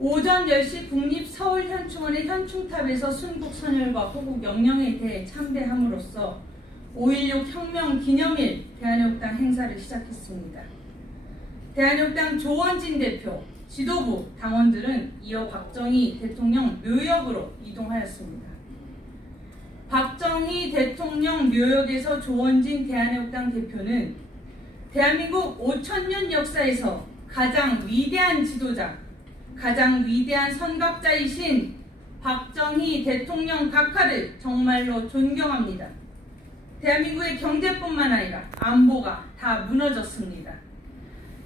오전 10시 국립서울현충원의 현충탑에서 순국선열과 호국 영령에 대해 참배함으로써 5.16 혁명 기념일 대한애국당 행사를 시작했습니다. 대한애국당 조원진 대표, 지도부, 당원들은 이어 박정희 대통령 묘역으로 이동하였습니다. 박정희 대통령 묘역에서 조원진 대한애국당 대표는 대한민국 5,000년 역사에서 가장 위대한 지도자, 가장 위대한 선각자이신 박정희 대통령 각하를 정말로 존경합니다. 대한민국의 경제뿐만 아니라 안보가 다 무너졌습니다.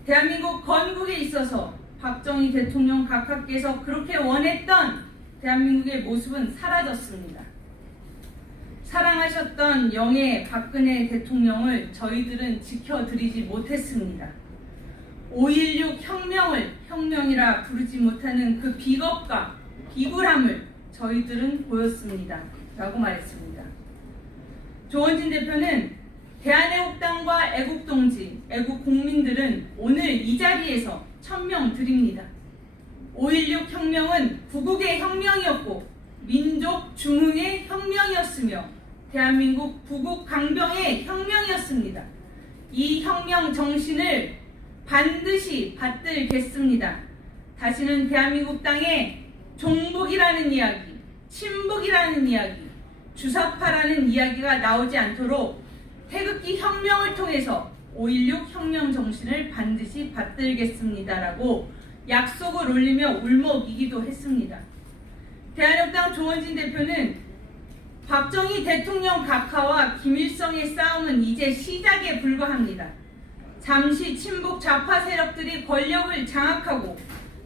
대한민국 건국에 있어서 박정희 대통령 각하께서 그렇게 원했던 대한민국의 모습은 사라졌습니다. 사랑하셨던 영예 박근혜 대통령을 저희들은 지켜드리지 못했습니다. 5.16 혁명을 혁명이라 부르지 못하는 그 비겁과 비굴함을 저희들은 보였습니다. 라고 말했습니다. 조원진 대표는 대한애국당과 애국동지, 애국국민들은 오늘 이 자리에서 천명 드립니다. 5.16 혁명은 구국의 혁명이었고 민족 중흥의 혁명이었으며 대한민국 부국 강병의 혁명이었습니다. 이 혁명 정신을 반드시 받들겠습니다. 다시는 대한민국 땅에 종북이라는 이야기, 친북이라는 이야기, 주사파라는 이야기가 나오지 않도록 태극기 혁명을 통해서 5.16 혁명 정신을 반드시 받들겠습니다라고 약속을 올리며 울먹이기도 했습니다. 대한애국당 조원진 대표는 박정희 대통령 각하와 김일성의 싸움은 이제 시작에 불과합니다. 잠시 친북 좌파 세력들이 권력을 장악하고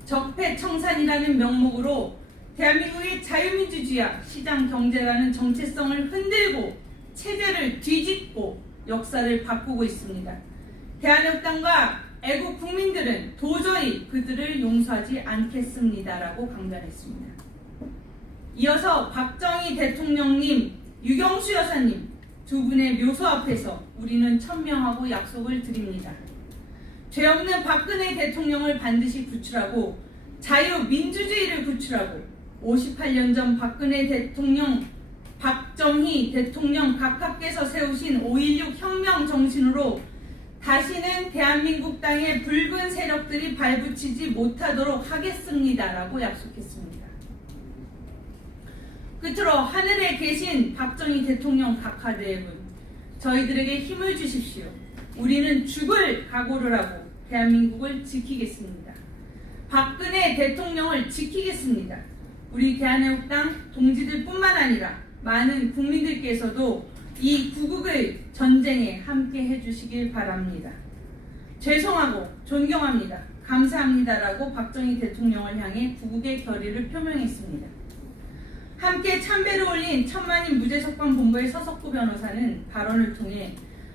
적폐청산이라는 명목으로 대한민국의 자유민주주의와 시장경제라는 정체성을 흔들고 체제를 뒤집고 역사를 바꾸고 있습니다. 대한애국당과 애국국민들은 도저히 그들을 용서하지 않겠습니다라고 강변했습니다. 이어서 박정희 대통령님, 유경수 여사님 두 분의 묘소 앞에서 우리는 천명하고 약속을 드립니다. 죄 없는 박근혜 대통령을 반드시 구출하고 자유민주주의를 구출하고 58년 전 박근혜 대통령, 박정희 대통령 각하께서 세우신 5.16 혁명 정신으로 다시는 대한민국 땅에 붉은 세력들이 발붙이지 못하도록 하겠습니다라고 약속했습니다. 끝으로 하늘에 계신 박정희 대통령 각하대분, 저희들에게 힘을 주십시오. 우리는 죽을 각오를 하고 대한민국을 지키겠습니다. 박근혜 대통령을 지키겠습니다. 우리 대한애국당 동지들뿐만 아니라 많은 국민들께서도 이 구국의 전쟁에 함께 해주시길 바랍니다. 죄송하고 존경합니다. 감사합니다라고 박정희 대통령을 향해 구국의 결의를 표명했습니다. 함께 참배를 올린 천만인 무죄석방 본부의 서석구 변호사는 발언을 통해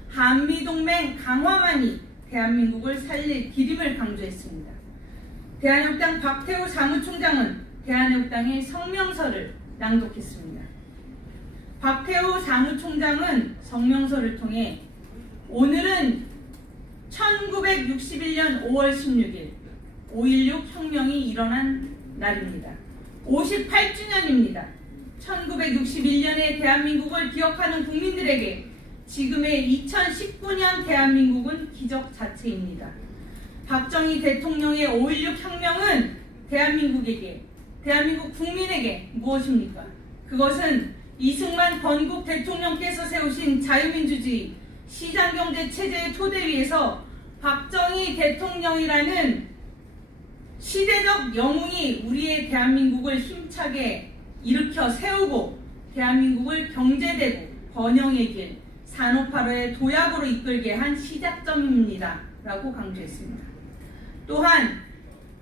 한미동맹 강화만이 대한민국을 살릴 길임을 강조했습니다. 대한애국당 박태우 사무총장은 대한애국당의 성명서를 낭독했습니다. 박태우 사무총장은 성명서를 통해 오늘은 1961년 5월 16일 5.16 혁명이 일어난 날입니다. 58주년입니다. 1961년의 대한민국을 기억하는 국민들에게 지금의 2019년 대한민국은 기적 자체입니다. 박정희 대통령의 5.16 혁명은 대한민국에게, 대한민국 국민에게 무엇입니까? 그것은 이승만 건국 대통령께서 세우신 자유민주주의, 시장경제 체제의 토대 위에서 박정희 대통령이라는 시대적 영웅이 우리의 대한민국을 힘차게 일으켜 세우고 대한민국을 경제대국, 번영의 길, 산업화로의 도약으로 이끌게 한 시작점입니다. 라고 강조했습니다. 또한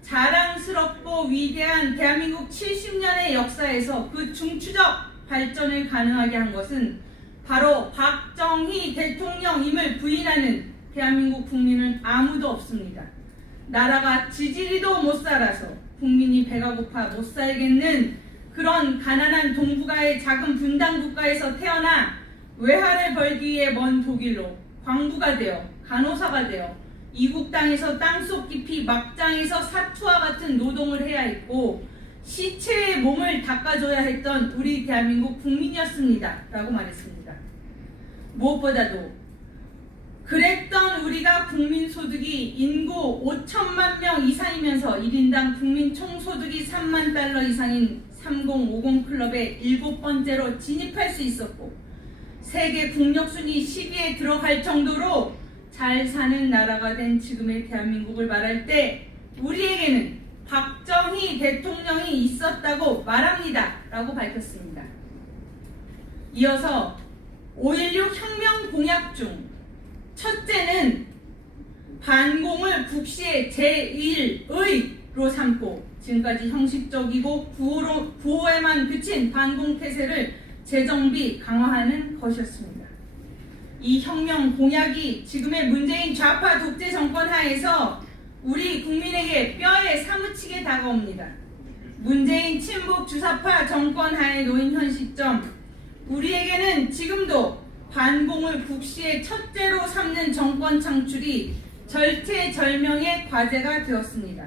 자랑스럽고 위대한 대한민국 70년의 역사에서 그 중추적 발전을 가능하게 한 것은 바로 박정희 대통령임을 부인하는 대한민국 국민은 아무도 없습니다. 나라가 지지리도 못 살아서 국민이 배가 고파 못 살겠는 그런 가난한 동북아의 작은 분단 국가에서 태어나 외화를 벌기 위해 먼 독일로 광부가 되어 간호사가 되어 이국 땅에서 땅속 깊이 막장에서 사투와 같은 노동을 해야 했고 시체의 몸을 닦아줘야 했던 우리 대한민국 국민이었습니다. 라고 말했습니다. 무엇보다도 그랬던 우리가 국민소득이 인구 5천만 명 이상이면서 1인당 국민 총소득이 3만 달러 이상인 3050 클럽의 7번째로 진입할 수 있었고 세계 국력순위 10위에 들어갈 정도로 잘 사는 나라가 된 지금의 대한민국을 말할 때 우리에게는 박정희 대통령이 있었다고 말합니다. 라고 밝혔습니다. 이어서 5.16 혁명 공약 중 첫째는 반공을 국시의 제1의로 삼고 지금까지 형식적이고 구호에만 그친 반공태세를 재정비 강화하는 것이었습니다. 이 혁명 공약이 지금의 문재인 좌파 독재 정권 하에서 우리 국민에게 뼈에 사무치게 다가옵니다. 문재인 친북 주사파 정권 하에 놓인 현 시점 우리에게는 지금도 반공을 국시의 첫째로 삼는 정권 창출이 절체절명의 과제가 되었습니다.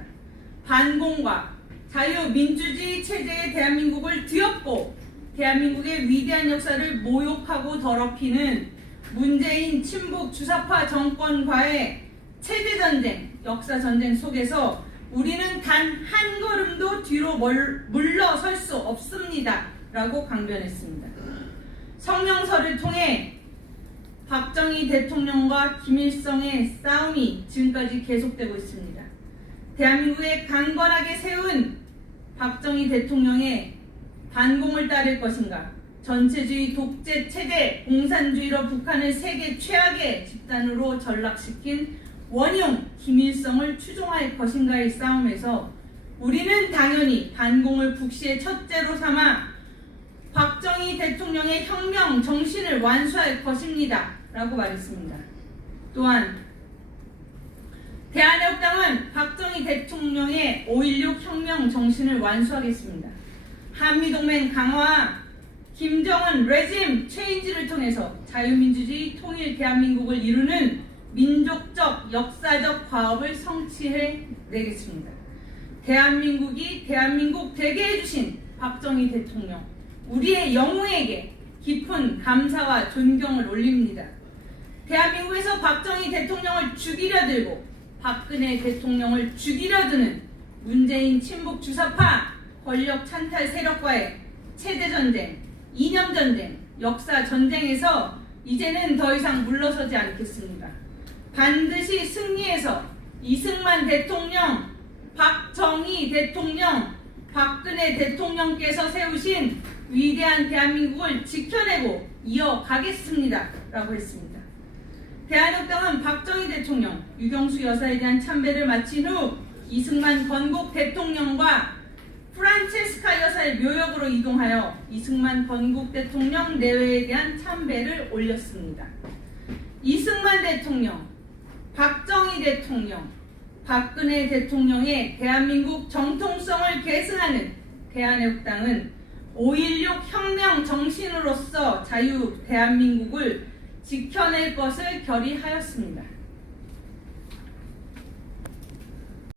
반공과 자유민주주의 체제의 대한민국을 뒤엎고 대한민국의 위대한 역사를 모욕하고 더럽히는 문재인 친북 주사파 정권과의 체제전쟁, 역사전쟁 속에서 우리는 단 한 걸음도 뒤로 물러설 수 없습니다. 라고 강변했습니다. 성명서를 통해 박정희 대통령과 김일성의 싸움이 지금까지 계속되고 있습니다. 대한민국에 강건하게 세운 박정희 대통령의 반공을 따를 것인가, 전체주의 독재 체제 공산주의로 북한을 세계 최악의 집단으로 전락시킨 원흉 김일성을 추종할 것인가의 싸움에서 우리는 당연히 반공을 국시의 첫째로 삼아 박정희 대통령의 혁명 정신을 완수할 것입니다. 라고 말했습니다. 또한 대한애국당은 박정희 대통령의 5.16 혁명 정신을 완수하겠습니다. 한미동맹 강화와 김정은 레짐 체인지를 통해서 자유민주주의 통일 대한민국을 이루는 민족적 역사적 과업을 성취해내겠습니다. 대한민국이 대한민국 되게 해주신 박정희 대통령, 우리의 영웅에게 깊은 감사와 존경을 올립니다. 대한민국에서 박정희 대통령을 죽이려 들고 박근혜 대통령을 죽이려 드는 문재인 친북 주사파 권력 찬탈 세력과의 체제전쟁, 이념전쟁, 역사전쟁에서 이제는 더 이상 물러서지 않겠습니다. 반드시 승리해서 이승만 대통령, 박정희 대통령, 박근혜 대통령께서 세우신 위대한 대한민국을 지켜내고 이어가겠습니다. 라고 했습니다. 대한애국당은 박정희 대통령, 유경수 여사에 대한 참배를 마친 후 이승만 건국 대통령과 프란체스카 여사의 묘역으로 이동하여 이승만 건국 대통령 내외에 대한 참배를 올렸습니다. 이승만 대통령, 박정희 대통령, 박근혜 대통령의 대한민국 정통성을 계승하는 대한애국당은 5.16 혁명 정신으로서 자유 대한민국을 지켜낼 것을 결의하였습니다.